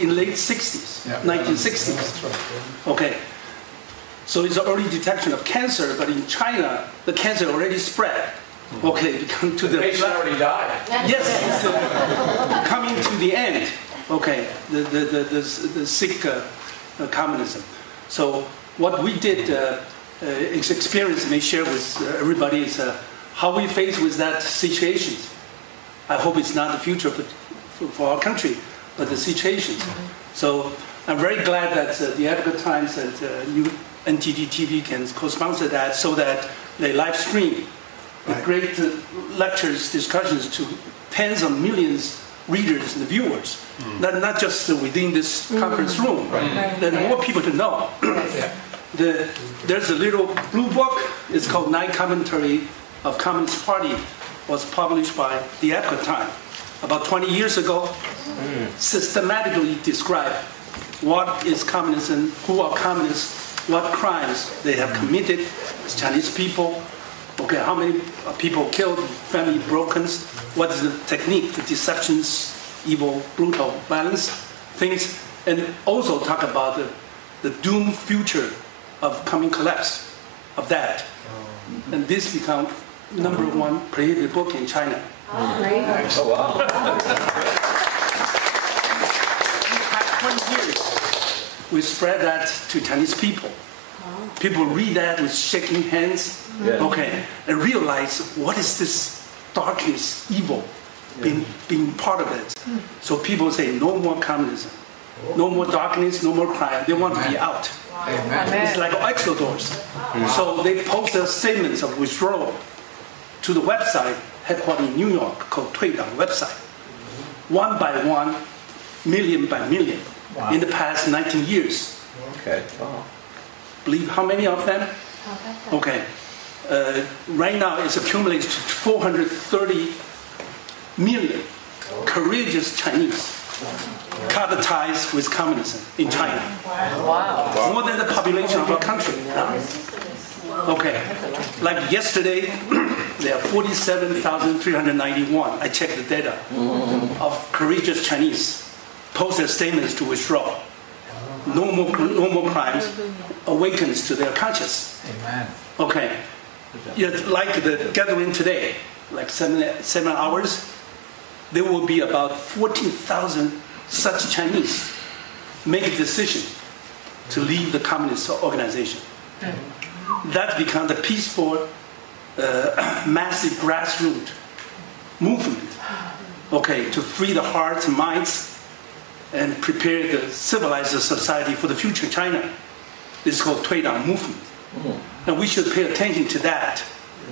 in late 60s, 1960s. Okay. So it's an early detection of cancer, but in China, the cancer already spread. Okay, to the patient already died. Yes, it's coming to the end. Okay, the sick communism. So what we did, experience may share with everybody is how we face with that situation. I hope it's not the future for our country, but the situation. So I'm very glad that the Edgar Times and New NTD TV can co-sponsor that, so that they live stream the great lectures, discussions to tens of millions readers and viewers, not just within this conference room. Then more people to know. There's a little blue book. It's called Nine Commentary of Communist Party. Was published by the Edgar Times about 20 years ago. Systematically describe what is communism, who are communists, what crimes they have committed as Chinese people. Okay, how many people killed, family broken, what is the technique, the deceptions, evil, brutal, violence, things, and also talk about the doomed future of coming collapse of that. And this become #1 prohibited book in China. Oh, wow. In the past 20 years, we spread that to Chinese people. People read that with shaking hands, okay, and realize what is this darkness, evil, being part of it. So people say no more communism, no more darkness, no more crime. They want to be out. It's like exodus. So they post their statements of withdrawal to the website headquartered in New York called 退党 website. One by one, million by million, in the past 19 years. Okay. Wow. Believe how many of them? Okay. Right now it's accumulated to 430 million courageous Chinese cut the ties with communism in China. Wow. More than the population of our country. Okay. Like yesterday, there are 47,391. I checked the data of courageous Chinese post their statements to withdraw. No more crimes, awakens to their conscience. Amen. Okay. Yet, like the gathering today, like 7 hours, there will be about 14,000 such Chinese make a decision to leave the communist organization. That becomes a peaceful, massive grassroots movement, okay, to free the hearts and minds and prepare the civilized society for the future China. This is called 退党 movement. And we should pay attention to that.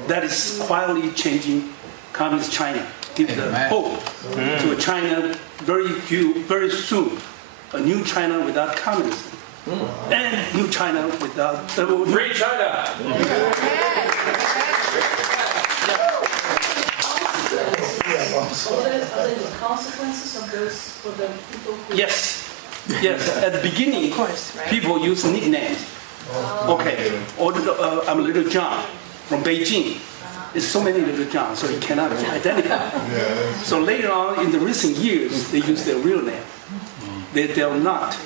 That is quietly changing communist China. Give the hope to a China very soon, a new China without communism. And new China without... Free China! Are there consequences of those for the people who... Yes. At the beginning, of course, people use nicknames. Okay. Or I'm Little John from Beijing. There's so many Little John, so you cannot identify. So later on, in the recent years, they use their real name. They're not.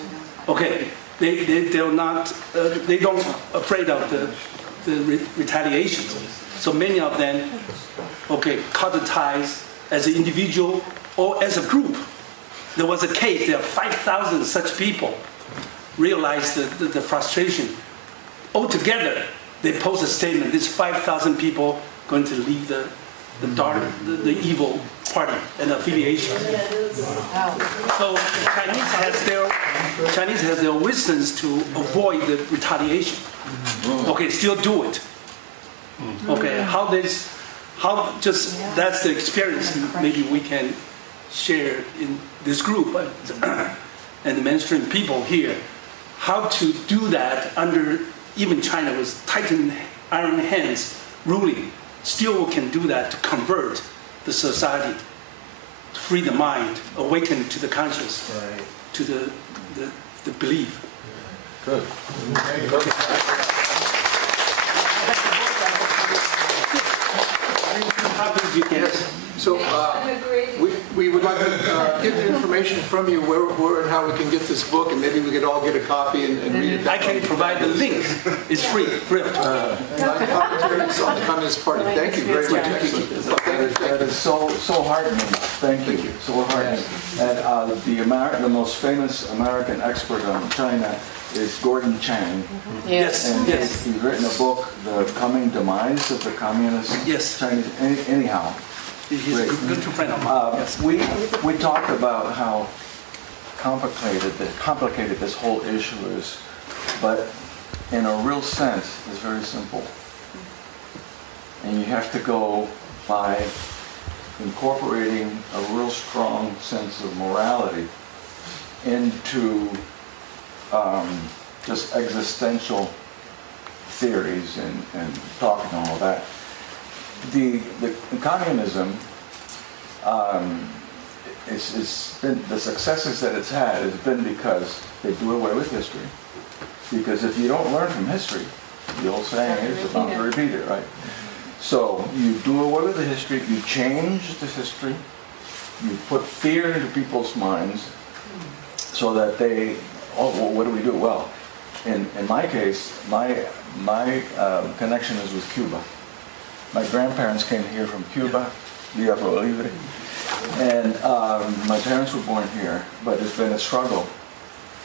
Okay. They're not. They don't afraid of the retaliation. So many of them, okay, cut the ties as an individual or as a group. There was a case. There are 5,000 such people realized the frustration. Altogether, they post a statement. This 5,000 people going to leave the dark, the evil party and affiliation. So Chinese has their wisdoms to avoid the retaliation. Okay, still do it. Okay, that's the experience maybe we can share in this group and the mainstream people here. How to do that under even China with tightened iron hands ruling. Still we can do that to convert the society, to free the mind, awaken to the conscience, to the belief. Good. Yes. So We would like to get information from you where and how we can get this book, and maybe we could all get a copy and read it. I can provide the link. It's free of charge. Commentaries on the Communist Party. Thank you very much. That is so heartening. Thank you. So heartening. And the most famous American expert on China is Gordon Chang. Yes. And Yes. he's written a book, The Coming Demise of the Communist Chinese. Anyhow. He's a good friend of mine. Yes. We talked about how complicated this whole issue is, but in a real sense, it's very simple. And you have to go by incorporating a real strong sense of morality into just existential theories and talking and all that. The communism, it's been, the successes that it's had has been because they do away with history. Because if you don't learn from history, the old saying is you're bound to repeat it, right? So you do away with the history, you change the history, you put fear into people's minds so that they, oh, well, what do we do? Well, in my case, my connection is with Cuba. My grandparents came here from Cuba, Diablo Libre, and my parents were born here, but it's been a struggle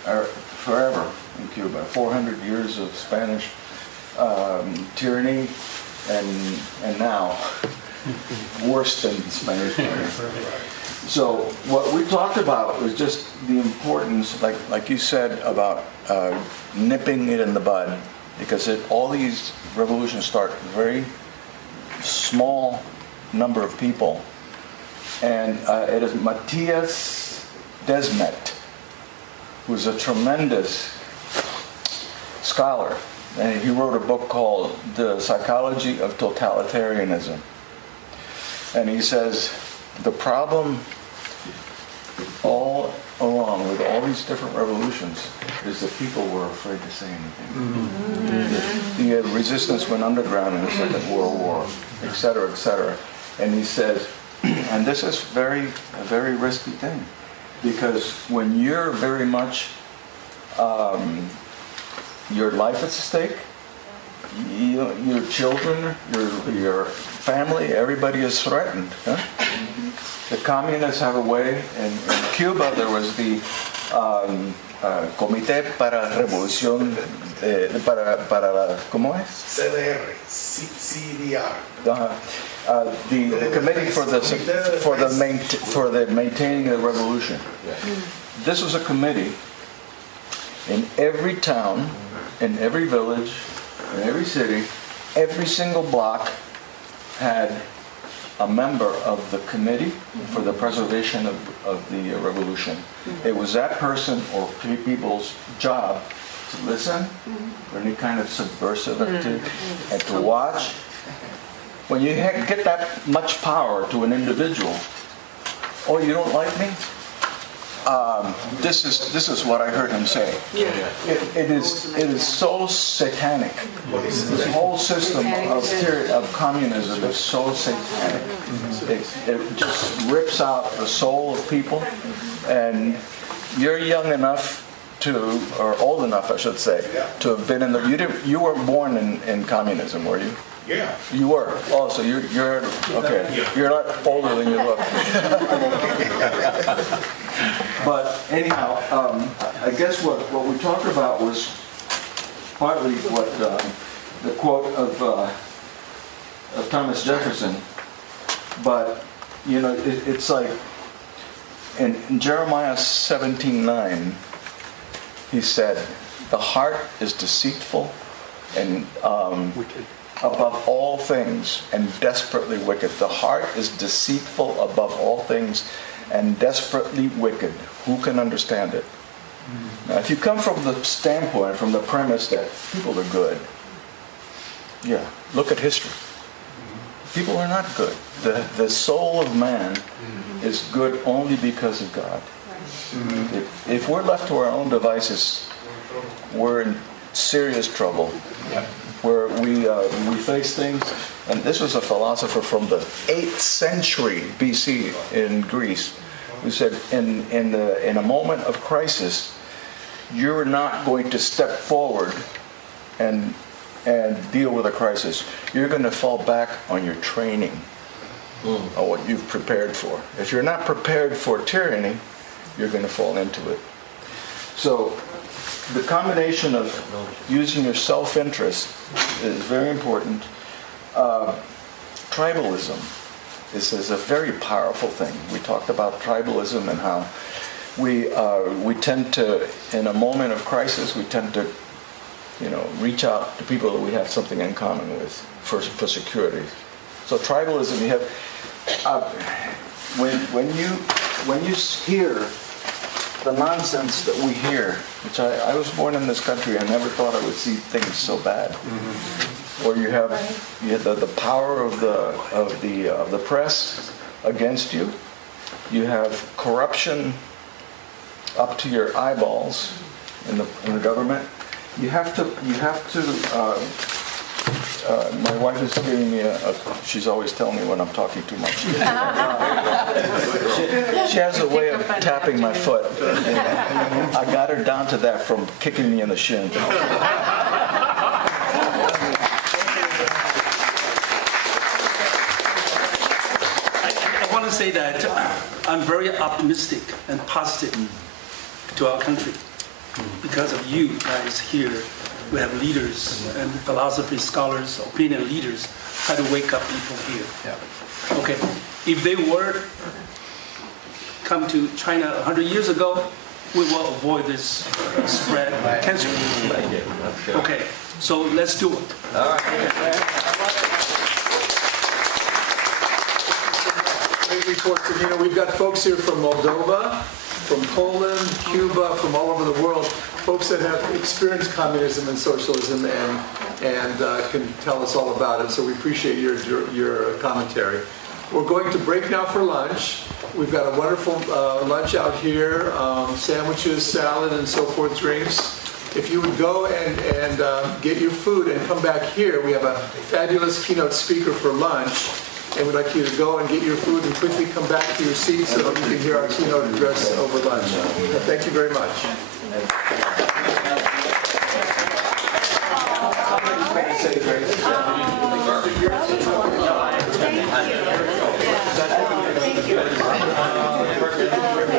forever in Cuba. 400 years of Spanish tyranny, and now worse than Spanish tyranny. So what we talked about was just the importance, like you said, about nipping it in the bud, because all these revolutions start very small number of people, and it is Matthias Desmet, who's a tremendous scholar, and he wrote a book called The Psychology of Totalitarianism. And he says the problem all along with all these different revolutions is that people were afraid to say anything. Mm-hmm. The resistance went underground in the Second World War, et cetera, et cetera. And he says, and this is a very risky thing, because when you're very much, your life is at stake, your children, your family, everybody is threatened. Huh? The communists have a way. In Cuba, there was the Comité para Revolución, para ¿cómo es? CDR. The committee for the maintaining the revolution. This was a committee in every town, in every village, in every city. Every single block had a member of the committee for the preservation of the revolution. It was that person or people's job to listen for any kind of subversive activity and to watch. When you get that much power to an individual, oh, you don't like me? This is what I heard him say. It is so satanic. This whole system of communism is so satanic. It just rips out the soul of people. And you're young enough or old enough, I should say, to have been in you weren't born in communism, were you? Yeah. You were. Oh, so you're okay. You're not older than you look. But anyhow, I guess what we talked about was partly what the quote of Thomas Jefferson. But it's like in Jeremiah 17:9, he said, "The heart is deceitful and above all things and desperately wicked." The heart is deceitful above all things and desperately wicked. Who can understand it? Now, if you come from the standpoint, from the premise that people are good, look at history. People are not good. The soul of man is good only because of God. If we're left to our own devices, we're in serious trouble. where we face things. And this was a philosopher from the 8th century BC in Greece, who said, in a moment of crisis, you're not going to step forward and deal with a crisis. You're going to fall back on your training, on what you've prepared for. If you're not prepared for tyranny, you're going to fall into it. So the combination of using your self-interest is very important. Tribalism is a very powerful thing. We talked about tribalism and how we tend to, in a moment of crisis, we tend to, reach out to people that we have something in common with for security. So tribalism, you have when you hear the nonsense that we hear, which I was born in this country, I never thought I would see things so bad. Mm-hmm. Or you have the power of the press against you. You have corruption up to your eyeballs in the government. You have to. My wife is giving me she's always telling me when I'm talking too much. She has a way of tapping my foot. I got her down to that from kicking me in the shin. I want to say that I'm very optimistic and positive to our country because of you guys here. We have leaders and philosophy scholars, opinion leaders, try to wake up people here. Yeah. Okay, if they were come to China 100 years ago, we will avoid this spread of cancer. Okay, so let's do it. All right. Great reports. And, we've got folks here from Moldova, from Poland, Cuba, from all over the world. Folks that have experienced communism and socialism and can tell us all about it. So we appreciate your commentary. We're going to break now for lunch. We've got a wonderful lunch out here, sandwiches, salad, and so forth, drinks. If you would go and get your food and come back here, we have a fabulous keynote speaker for lunch. And we'd like you to go and get your food and quickly come back to your seats so that you can hear our keynote address over lunch. Thank you very much. Thank you.